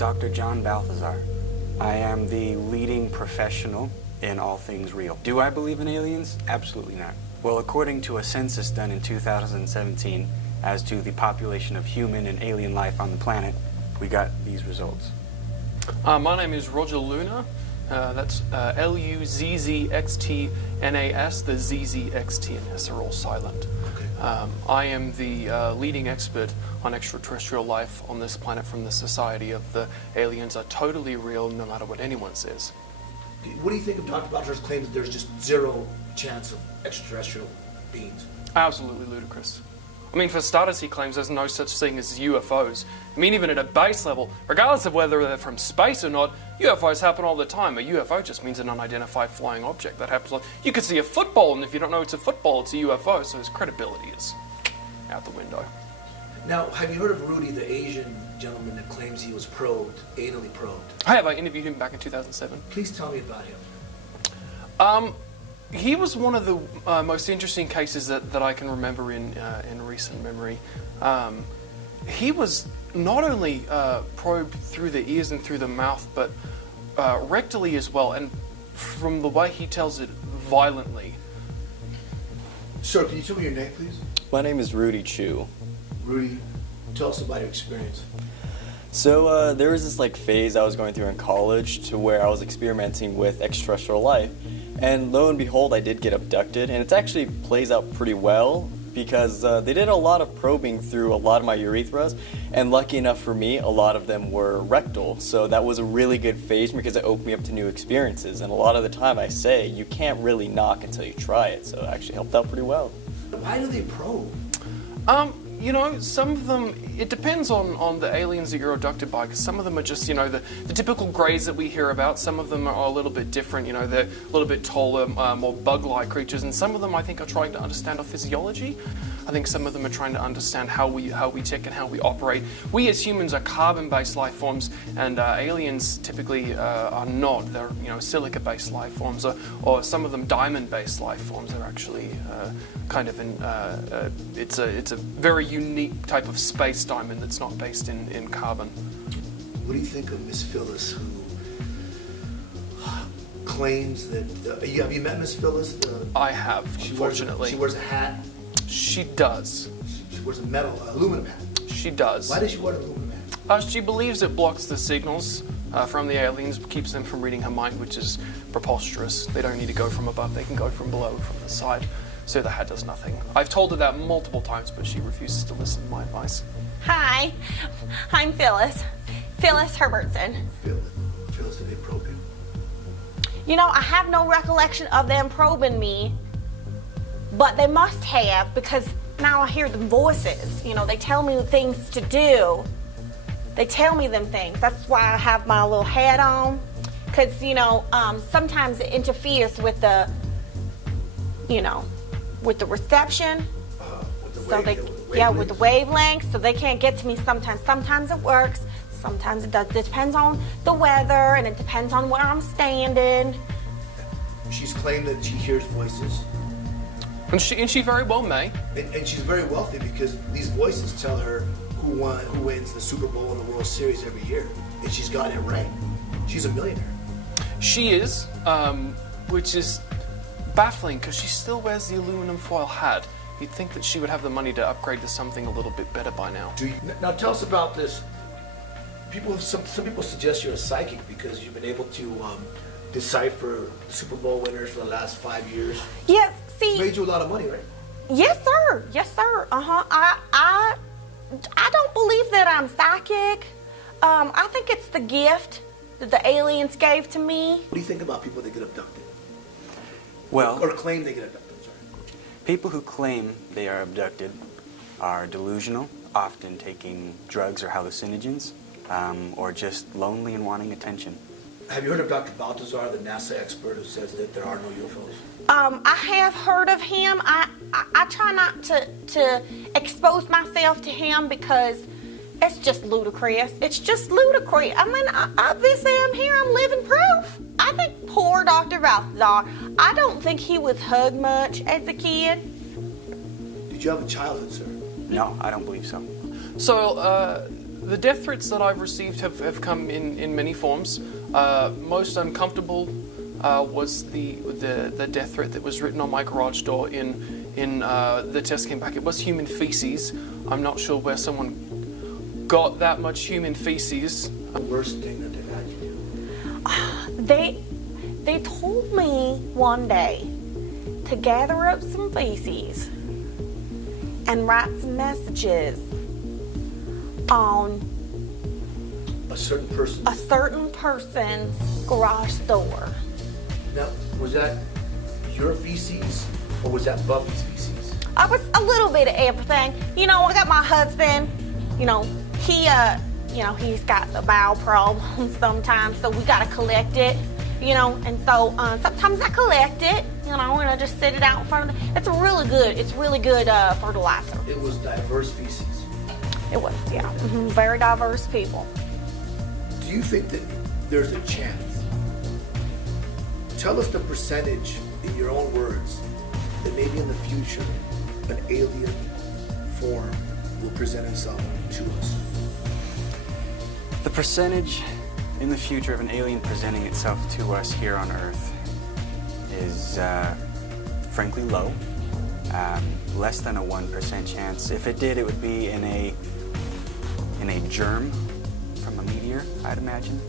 Dr. John Balthazar. I am the leading professional in all things real. Do I believe in aliens? Absolutely not. Well, according to a census done in 2017 as to the population of human and alien life on the planet, we got these results. My name is Roger Luna. That's L-U-Z-Z-X-T-N-A-S. The Z-Z, X-T, and S are all silent. I am the leading expert on extraterrestrial life on this planet from the Society of the Aliens are totally real no matter what anyone says. What do you think of Dr. Balthazar's claim that there's just zero chance of extraterrestrial beings? Absolutely ludicrous. I mean, for starters, he claims there's no such thing as UFOs. I mean, even at a base level, regardless of whether they're from space or not, UFOs happen all the time. A UFO just means an unidentified flying object. That happens. You could see a football, and if you don't know it's a football, it's a UFO, so his credibility is out the window. Now, have you heard of Rudy, the Asian gentleman that claims he was probed, anally probed? I have. I interviewed him back in 2007. Please tell me about him. He was one of the most interesting cases that I can remember in recent memory. He was not only probed through the ears and through the mouth, but rectally as well, and from the way he tells it, violently. Sir, can you tell me your name, please? My name is Rudy Chu. Rudy, tell us about your experience. So there was this phase I was going through in college to where I was experimenting with extraterrestrial life, and lo and behold, I did get abducted, and it actually plays out pretty well because they did a lot of probing through a lot of my urethras, and lucky enough for me, a lot of them were rectal. So that was a really good phase because it opened me up to new experiences, and a lot of the time I say you can't really knock until you try it. So it actually helped out pretty well. Why do they probe? You know, some of them, it depends on the aliens that you're abducted by, because some of them are just, the typical greys that we hear about. Some of them are a little bit different, they're a little bit taller, more bug-like creatures, and some of them I think are trying to understand our physiology. I think some of them are trying to understand how we tick and how we operate. We as humans are carbon-based life forms, and aliens typically are not. They're silica-based life forms, or some of them diamond-based life forms. They're actually it's a very unique type of space diamond that's not based in carbon. What do you think of Miss Phyllis, who claims that... have you met Miss Phyllis? I have, unfortunately. She wears a hat. She does. She wears a aluminum hat. She does. Why does she wear an aluminum hat? She believes it blocks the signals from the aliens, keeps them from reading her mind, which is preposterous. They don't need to go from above, they can go from below, from the side. So the hat does nothing. I've told her that multiple times, but she refuses to listen to my advice. Hi, I'm Phyllis. Phyllis Herbertson. Phyllis, did they probe you? I have no recollection of them probing me, but they must have, because now I hear the voices. They tell me things to do. They tell me them things. That's why I have my little hat on, because, sometimes it interferes with the, with the reception. With the wavelength, so they can't get to me sometimes. Sometimes it works, sometimes it does. It depends on the weather, and it depends on where I'm standing. She's claimed that she hears voices. And she very well may. And she's very wealthy because these voices tell her who wins the Super Bowl and the World Series every year. And she's got it right. She's a millionaire. She is, which is baffling because she still wears the aluminum foil hat. You'd think that she would have the money to upgrade to something a little bit better by now. Now tell us about this. Some people suggest you're a psychic because you've been able to decipher the Super Bowl winners for the last 5 years. Yes, see. Made you a lot of money, right? Yes, sir. Yes, sir. I don't believe that I'm psychic. I think it's the gift that the aliens gave to me. What do you think about people that get abducted? Well, or claim they get abducted, sorry. People who claim they are abducted are delusional, often taking drugs or hallucinogens, or just lonely and wanting attention. Have you heard of Dr. Balthazar, the NASA expert who says that there are no UFOs? I have heard of him. I try not to expose myself to him because it's just ludicrous. It's just ludicrous. I mean, obviously I'm here, I'm living proof. I think poor Dr. Balthazar, I don't think he was hugged much as a kid. Did you have a childhood, sir? No, I don't believe so. So, The death threats that I've received have come in many forms. Most uncomfortable was the death threat that was written on my garage door in the test came back. It was human feces. I'm not sure where someone got that much human feces. The worst thing that they've had you do. They told me one day to gather up some feces and write some messages on A certain person. a certain person's garage door. Now, was that your feces or was that Buffy's feces? I was a little bit of everything. You know, I got my husband, you know, he's got the bowel problems sometimes, so we gotta collect it, you know, and so sometimes I collect it, you know, and I just sit it out in front of it's really good fertilizer. It was diverse feces. It was, yeah. Very diverse people. Do you think that there's a chance? Tell us the percentage in your own words that maybe in the future an alien form will present itself to us. The percentage in the future of an alien presenting itself to us here on Earth is frankly low. Less than a 1% chance. If it did, it would be in a germ from a meteor, I'd imagine.